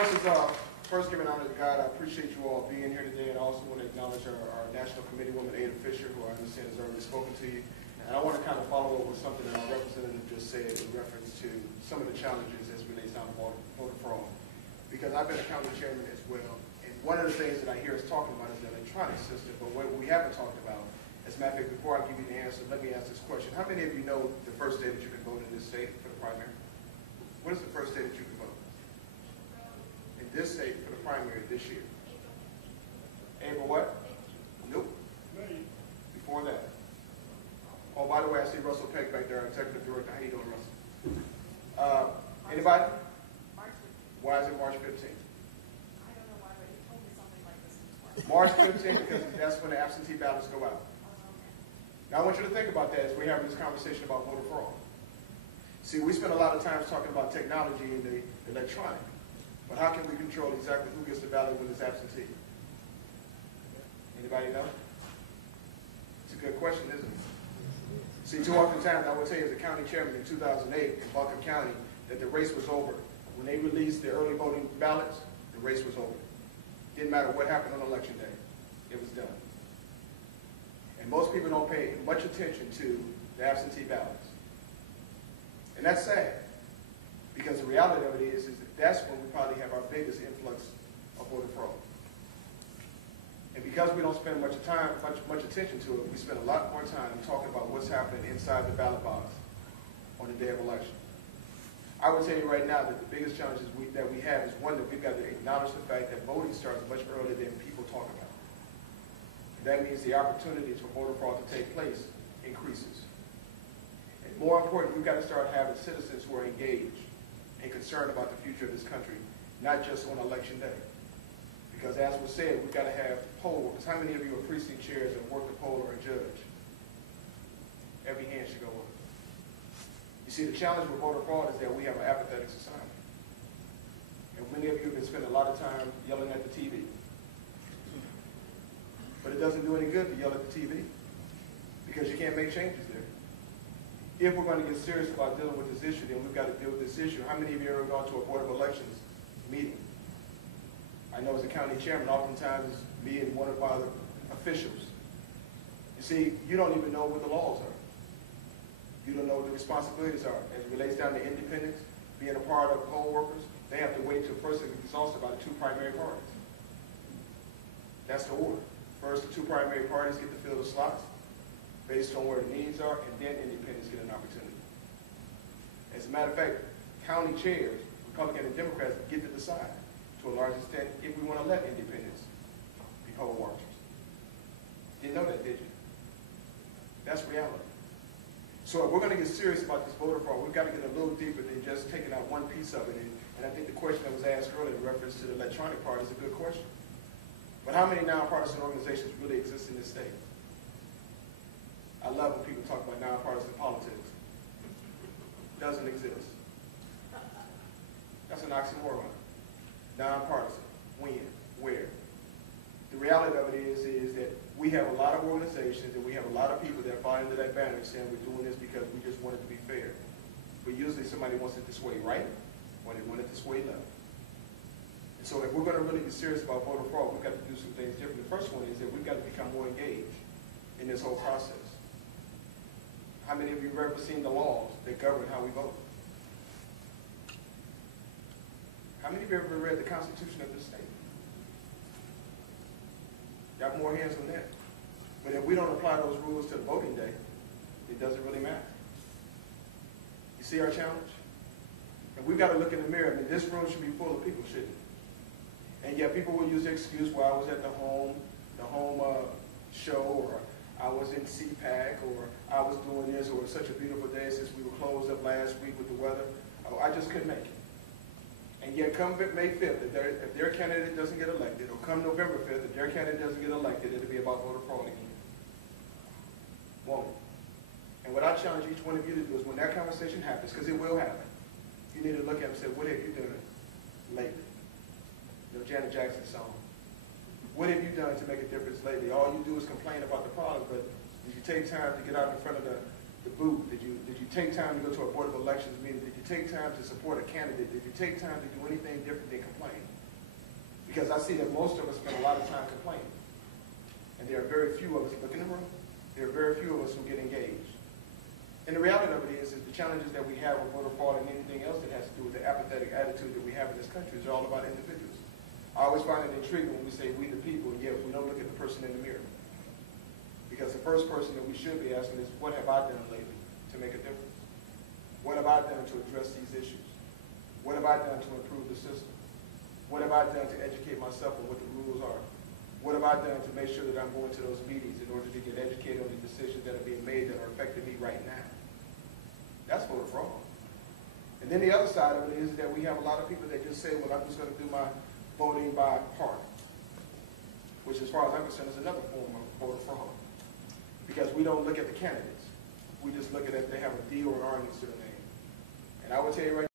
First giving honor to God, I appreciate you all being here today, and I also want to acknowledge our National Committee woman, Ada Fisher, who I understand has already spoken to you. And I want to kind of follow up with something that our representative just said in reference to some of the challenges as it relates down to voter fraud. Because I've been a county chairman as well, and one of the things that I hear us talking about is the electronic system, but what we haven't talked about, as a matter of fact, before I give you the answer, let me ask this question. How many of you know the first day that you can vote in this state for the primary? What is the first day that you can vote? In this state for the primary this year? April what? Nope. Before that. Oh, by the way, I see Russell Peck back there, Executive Director. How you doing, Russell? Anybody? Why is it March 15th? I don't know why, but you told me something like this before. March 15th, because that's when the absentee ballots go out. Now, I want you to think about that as we're having this conversation about voter fraud. See, we spend a lot of time talking about technology and the electronic, but how can we control exactly who gets the ballot when it's absentee? Anybody know? It's a good question, isn't it? See, too often times, I will tell you as a county chairman in 2008 in Buncombe County that the race was over. When they released the early voting ballots, the race was over. Didn't matter what happened on election day. It was done. And most people don't pay much attention to the absentee ballots. And that's sad, because the reality of it is that that's when we probably have our biggest influx of voter fraud. And because we don't spend much attention to it, we spend a lot more time talking about what's happening inside the ballot box on the day of election. I would tell you right now that the biggest challenges that we have is one, that we've got to acknowledge the fact that voting starts much earlier than people talk about. And that means the opportunities for voter fraud to take place increases. And more important, we've got to start having citizens who are engaged and concerned about the future of this country, not just on election day. Because as was said, we've got to have poll workers. How many of you are precinct chairs and work a poll or a judge? Every hand should go up. You see, the challenge with voter fraud is that we have an apathetic society. And many of you have been spending a lot of time yelling at the TV. But it doesn't do any good to yell at the TV, because you can't make changes there. If we're going to get serious about dealing with this issue, then we've got to deal with this issue. How many of you have ever gone to a Board of Elections meeting? I know as a county chairman, oftentimes it's me and one of my other officials. You see, you don't even know what the laws are. You don't know what the responsibilities are. As it relates down to independence, being a part of poll workers, they have to wait till first it's exhausted by the two primary parties. That's the order. First, the two primary parties get to fill the slots based on where the needs are, and then independents get an opportunity. As a matter of fact, county chairs, Republican and Democrats, get to decide to a large extent if we want to let independents be poll watchers. Didn't know that, did you? That's reality. So if we're going to get serious about this voter fraud, we've got to get a little deeper than just taking out one piece of it. And I think the question that was asked earlier in reference to the electronic part is a good question. But how many nonpartisan organizations really exist in this state? I love when people talk about nonpartisan politics. Doesn't exist. That's an oxymoron. Nonpartisan. When? Where? The reality of it is that we have a lot of organizations and we have a lot of people that fall into that banner saying we're doing this because we just want it to be fair. But usually somebody wants it this way right, or they want it this way left. And so if we're going to really be serious about voter fraud, we've got to do some things different. The first one is that we've got to become more engaged in this whole process. How many of you have ever seen the laws that govern how we vote? How many of you have ever read the Constitution of this state? Got more hands on that. But if we don't apply those rules to the voting day, it doesn't really matter. You see our challenge? And we've got to look in the mirror. I mean, this room should be full of people, shouldn't it? And yet people will use the excuse, well, I was at the home show, or I was in CPAC, or I was doing this, or it was such a beautiful day since we were closed up last week with the weather. Oh, I just couldn't make it. And yet come May 5th, if their candidate doesn't get elected, or come November 5th, if their candidate doesn't get elected, it'll be about voter fraud again. Won't it? And what I challenge each one of you to do is when that conversation happens, because it will happen, you need to look at them and say, what have you done lately? You know, Janet Jackson's song. What have you done to make a difference lately? All you do is complain about the problem, but if you take time to get out in front of the the boot? Did you take time to go to a Board of Elections meeting? Did you take time to support a candidate? Did you take time to do anything different than complain? Because I see that most of us spend a lot of time complaining. And there are very few of us, look in the room, there are very few of us who get engaged. And the reality of it is the challenges that we have with voter fraud and anything else that has to do with the apathetic attitude that we have in this country is all about individuals. I always find it intriguing when we say we the people, and yet we don't look at the person in the mirror. Because the first person that we should be asking is, what have I done lately to make a difference? What have I done to address these issues? What have I done to improve the system? What have I done to educate myself on what the rules are? What have I done to make sure that I'm going to those meetings in order to get educated on the decisions that are being made that are affecting me right now? That's voter fraud. And then the other side of it is that we have a lot of people that just say, well, I'm just going to do my voting by party, which as far as I'm concerned is another form of voter fraud. Because we don't look at the candidates. We just look at it, they have a D or an R next to the name. And I would tell you right